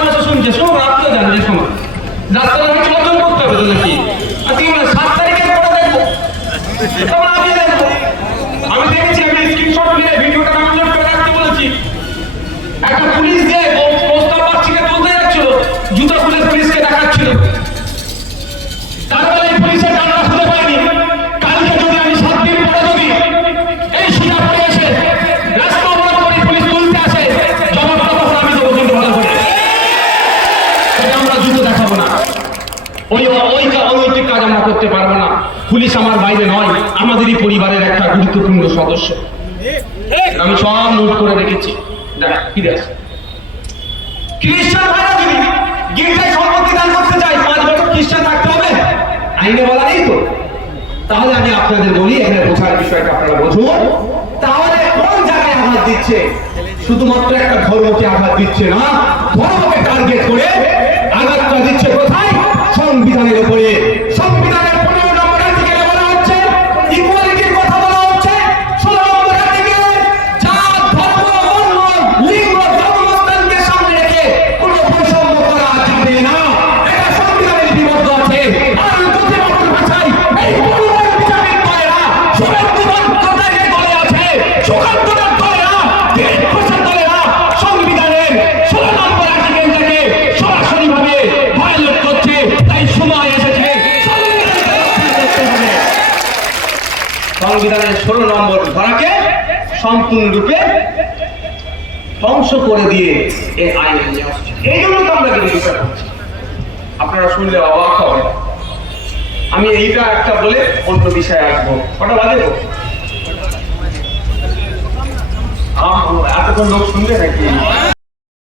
রাস্তায় বসে শুনছে, শুনুন আপনিও জানেন যে সময় রাস্তায় হচ্ছে অর্জন করতে হবে তো নাকি? আর কি বলে 7 তারিখের পরে দেখবো, তখন আমি দেখবো। আমি দেখেছি, আমি স্ক্রিনশট নিয়ে ভিডিওটা ডাউনলোড করে রাখতে বলেছি। একটা পুলিশ দিয়ে প্রস্তাব পাচ্ছিকে তুলতে যাচ্ছিল, জুতা খুলে পুলিশকে দেখাচ্ছিল। তারপরে এই পুলিশের ডান্ডা খুঁজে পাইনি। কালকে যদি আমি 7 দিন পরে যদি এই সুজাপুরে এসে রাস্তা অবরোধ করে পুলিশ তুলতে আসে, জবাবটা তখন আমি দেবো, কিন্তু ভালো করে আমরা জুতো দেখাবো না। ওই অনৈতিক কাজ আমরা করতে পারবো না। পুলিশ আমার বাইরে নয়, আমাদেরই পরিবারের একটা গুরুত্বপূর্ণ সদস্য। আমি সব নোট করে রেখেছি। দেখ কি দেখ, খ্রিস্টান ভাইরা যদি গির্জায় সম্পত্তি দান করতে চায়, 5 বছর খ্রিস্টান থাকতে হবে, আইনে বলা নেই তো। তাহলে আমি আপনাদের বলি, এখানে বোঝার বিষয়টা আপনারা বুঝুন। তাহলে কোন জায়গায় আঘাত দিচ্ছে? শুধুমাত্র একটা ধর্মকে আঘাত দিচ্ছে না, ধর্মকে টার্গেট করে আঘাতটা দিচ্ছে কোথায়? সংবিধানের উপরে। সংবিধানের 15 নম্বর আর্টিকেলে বলা হচ্ছে ইকুয়ালিটির কথা বলা হচ্ছে। 16 নম্বর আর্টিকেলে জাত, ধর্ম, বর্ণ, লিঙ্গ, জন্মস্থানকে সামনে রেখে কোনো বৈষম্য করা যাবে না, এটা সংবিধানে লিপিবদ্ধ আছে। আর যদি আমার ভাষায় এই পরিবারের বিচারিক দলেরা, শুভেন্দু বন্দ্যোপাধ্যায়ের দলে আছে, সুকান্তদের দলেরা, দিলীপ ঘোষের দলেরা সংবিধানের 16 নম্বর আর্টিকেলটাকে সরাসরিভাবে ভায়োলেট করছে। তাই সময় এসেছে সংবিধানের 16 নম্বর ধারাকে সম্পূর্ণরূপে ধ্বংস করে দিয়ে এই আইন নিয়ে আসছে। এই জন্য তো আমরা বিরোধিতা করছি। আপনারা শুনলে অবাক হবেন। আমি এইটা একটা বলে অন্য বিষয়ে আসবো। কটা বাজে? এতক্ষণ লোক শুনবে নাকি?